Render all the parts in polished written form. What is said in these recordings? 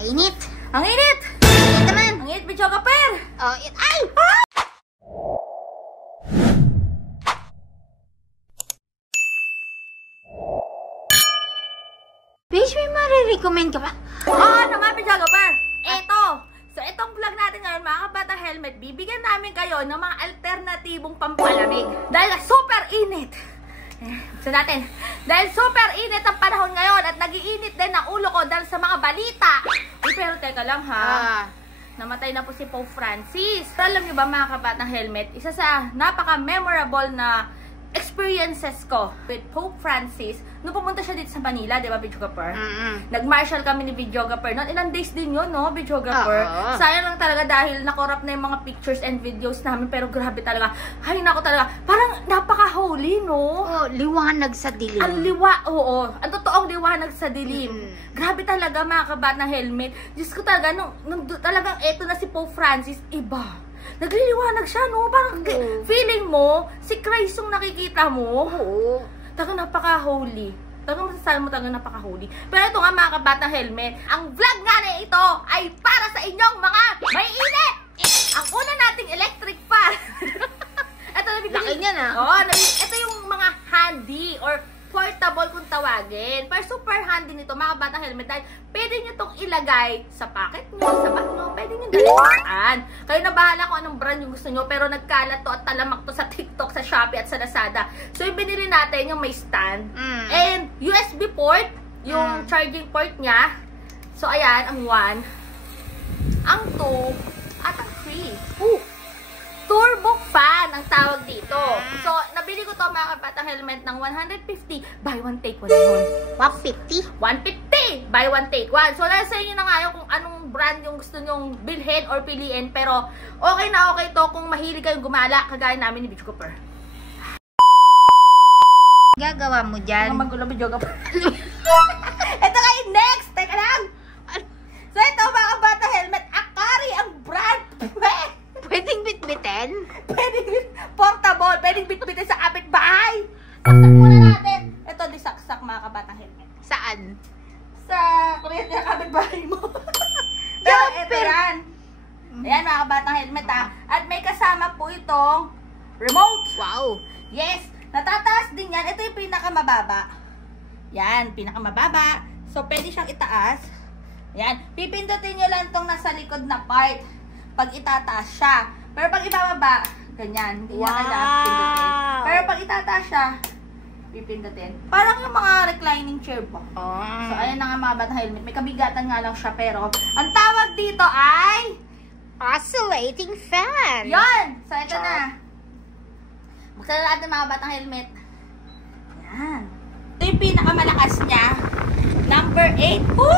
Init. Ang init! Init naman. Ang init, videographer! Oh, ay! Besh, may marirecommend ka ba? Oo naman, videographer! Eto! So, itong vlog natin ngayon, mga kabata helmet, bibigyan namin kayo ng mga alternatibong pampalamig. Dahil super init! So natin, dahil super init ang panahon ngayon at nagiinit din ang ulo ko dahil sa mga balita. Uy, pero teka lang ha. Namatay na po si Pope Francis. Pero alam niyo ba mga kabatang helmet, isa sa napaka-memorable na experiences ko with Pope Francis nung pumunta siya dito sa Manila, di ba, videographer? Nag-marshal kami ni videographer noon. Ilang days din yun, no, videographer? Sayang lang talaga dahil nakorap na yung mga pictures and videos namin, pero grabe talaga. Ay, nako talaga. Parang napaka-holy, no? Oh, liwanag sa dilim. Ang oo. Ang totoong liwanag sa dilim. Grabe talaga, mga kabatang helmet. Diyos ko talaga, nung talagang eto na si Pope Francis, iba. Nagliliwanag siya, no? Parang feeling mo, si Christ yung nakikita mo. Oo. Talagang napaka-holy. Talagang masasabi mo talagang napaka-holy. Pero ito nga mga kabatang helmet, ang vlog nga na ito ay para sa inyong mga may init! Ang una nating electric fan. Ito na laki niya na. Oo, ito yung mga handy or portable kung tawagin. Pero super handy nito mga kabatang helmet dahil pwede nyo itong ilagay sa pocket nyo, sa bag nyo, pwede nyo dalitaan. Kayo na bahala kung anong brand yung gusto nyo, pero nagkalat to at talamak to sa TikTok, sa Shopee at sa Lazada. So yung binili natin yung may stand and USB port, yung charging port niya. So ayan, ang 1, ang 2, at ang 3. Turbo fan ang tawag dito. So, nabili ko to mga kabatang helmet ng 150. Buy one, take one yun. 150? 150! Buy one, take one. So, nasa inyo na nga yun kung anong brand yung gusto nyong bilhin or piliin. Pero, okay na okay to kung mahilig kayong gumala, kagaya namin ni videographer. Gagawa mo dyan? Ang magulo videographer. Ito kayo next! Teka lang! So, ito mga kabatang helmet, Akari ang brand. Pwedeng bitbitin? Pwedeng portable, pwedeng bitbitin sa kapitbahay. Saksak muna natin. Ito, disaksak mga kabatang helmet. Saan? Sa kuryente ng kapitbahay mo. Pero ito yan. Ayan mga kabatang helmet ha. At may kasama po itong remote. Wow. Yes. Natataas din yan. Ito yung pinakamababa. Yan, pinakamababa. So, pwede siyang itaas. Yan. Pipindutin nyo lang itong nasa likod na part. Pag itataas siya. Pero pag ibababa, ganyan. Hindi niya kailangan pindutin. Pero pag itataas siya, pipindutin. Parang yung mga reclining chair ba? So, ayan na nga mga batang helmet. May kabigatan nga lang siya. Pero, ang tawag dito ay oscillating fan. yon! So, ito na. Buksan na natin mga batang helmet. Yan. Ito yung pinakamalakas niya. Number 8. Woo!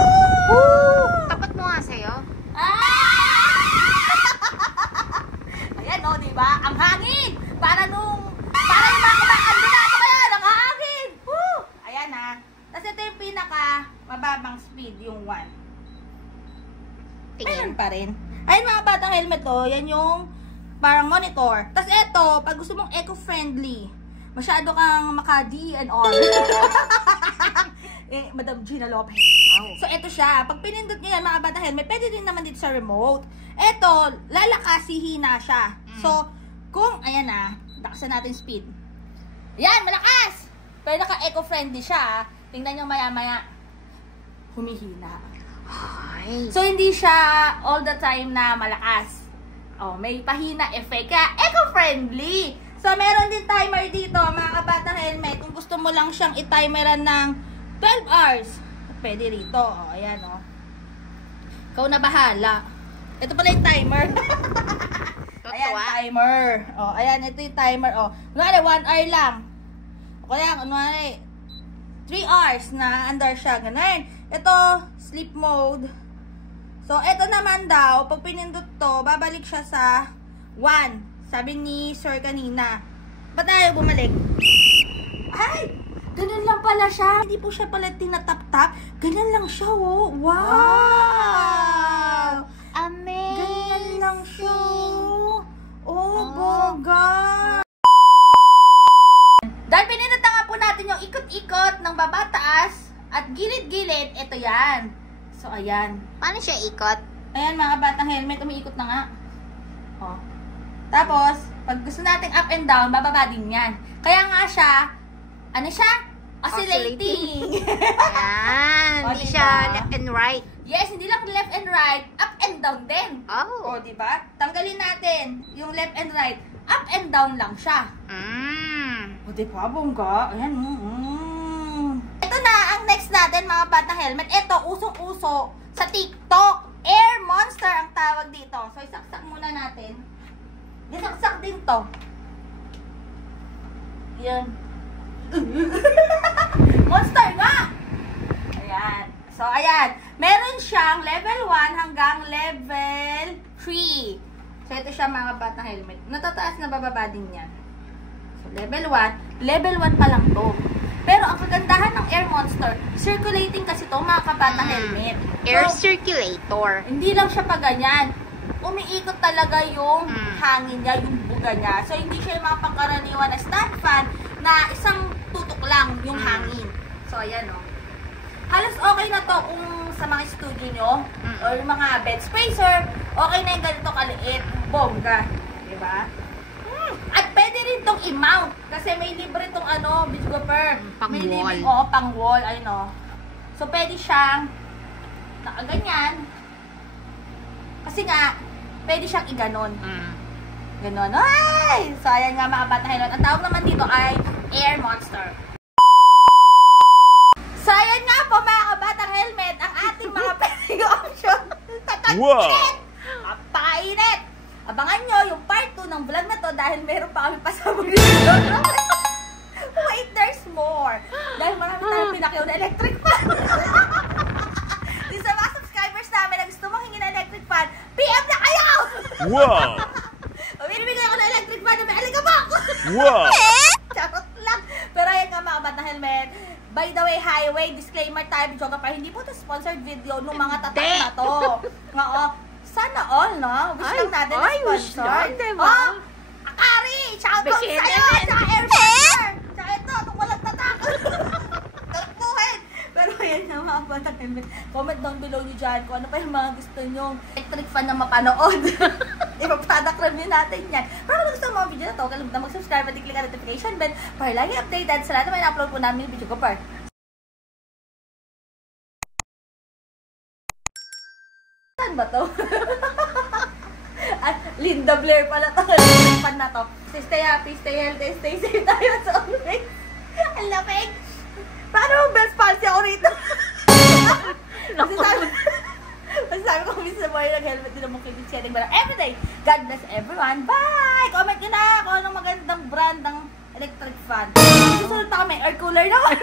Tapat mo nga sa'yo. Ayan o, diba? Ang hangin! Para yung mga kandidato kaya, ang hangin! Woo! Ayan ha. Tapos ito yung pinaka mababang speed, yung 1. Tingin pa rin. Ayun mga batang helmet o, yan yung parang monitor. Tapos ito, pag gusto mong eco-friendly, masyado kang maka-DNR. Madam Gina Lopez. So, ito siya. Pag pinindot nyo yan, mga batang helmet, pwede din naman dito sa remote. Ito, lalakasihina siya. So, kung, ayan na, lakasan natin speed. Yan, malakas! Pero naka-eco-friendly siya. Tingnan nyo maya-maya. Humihina. So, hindi siya all the time na malakas. Oh, may pahina effect. Kaya, eco-friendly. So, meron din timer dito, mga kabatang helmet. Kung gusto mo lang siyang i-timeran ng 12 hours. Pwede rito. O, ayan, o. Ikaw na bahala. Ito pala yung timer. Ayan, timer. O, ayan, ito yung timer. O, kunwari, 1 hour lang. O, kaya, kunwari, 3 hours na under siya. Ganun. Ito, sleep mode. So, ito naman daw, pag pinindot to, babalik siya sa 1. Sabi ni Sir kanina. Ba't ayaw bumalik? Ay! Ganun lang pala siya. Hindi po siya pala tinatap-tap. Ganyan lang siya, oh. Wow! Amazing! Ganyan lang siya. Oh, bongga! Dahil pinindot na nga po natin yung ikot-ikot ng babataas at gilid-gilid, ito yan. So, ayan. Paano siya ikot? Ayan, mga batang helmet, umiikot na nga. Oh. Tapos, pag gusto nating up and down, bababa din yan. Kaya nga siya, ano siya? Oscillating. Ayan. O, Hindi diba? siya left and right. Yes, hindi lang left and right, up and down din. Oh. O, diba? Tanggalin natin yung left and right, up and down lang siya. O, diba, bongga? Ayan, Ito na, ang next natin, mga batang helmet. Ito, usong-uso sa TikTok. Air Monster ang tawag dito. So, isaksak muna natin. Isaksak din to. Yan. Monster nga! Ayan. So, ayan. Meron siyang level 1 hanggang level 3. So, ito siya, mga batang helmet. Natataas na bababa din yan. So, level 1. Level 1 pa lang to. Pero ang kagandahan ng Air Monster, circulating kasi to, mga kabatang helmet. Air So, circulator. hindi lang siya pa ganyan. Umiikot talaga yung hangin niya, yung buga niya. So, hindi siya yung mga pangkaraniwan na stand fan na isang tutok lang yung hangin. So, ayan o. Halos okay na to kung sa mga studio nyo or yung mga bed spacer, okay na yung ganito kaliit. Bongga. Diba? At pwede rin tong i-mount kasi may libre tong ano, beach gopher. May Pang-wall. libre, oo, pang-wall. Ayun o. So, pwede siyang nakaganyan. Kasi nga, pwede siyang iganon. Ganon. Ay! So, ayan nga mga batang helmet. Ang tawag naman dito ay Air Monster. So, ayan nga po mga kabatang helmet, ang ating mga pairing option. Tatag-init! Napakainit! Abangan nyo yung part 2 ng vlog na to dahil meron pa kami pasabog dito. Wait, there's more. Dahil marami tayong pinakyaw na electric fan. Di sa mga subscribers namin na gusto mong hingi na electric fan, PM na kayo! Wow! Bibigay ako ng electric fan na may aligabok! Wow! Charot lang! Pero ayan nga mga batang helmet. By the way, highway, disclaimer tayo, videographer, hindi po to sponsored video ng mga tatak na to. Nga sana all, no? Wish lang natin na wish sponsor. lang, diba? Oh, Akari! Tsaka go Bikini. sa'yo! Tsaka Air Monster! Tsaka ito, itong walang tatak! Takbuhin! Pero ayan nga mga batang helmet. Comment down below nyo dyan kung ano pa yung mga gusto nyong electric fan na mapanood. Ipapadak review natin yan. Pero kung gusto mo ang video na to, kalimutan mag-subscribe at i-click ang notification bell para lagi updated sa lahat na may upload po namin yung video ko par. Saan ba to? At Linda Blair pala to. Fan na to. Stay happy, stay healthy, stay safe tayo sa always. Ang lapig. Paano mong best policy ako rito? Kasi sabi ko, minsan mo yung nag-helmet din naman kids setting ba everyday. God bless everyone. Bye! Comment nyo na kung anong magandang brand ng electric fan. Susunod pa kami, air cooler naman.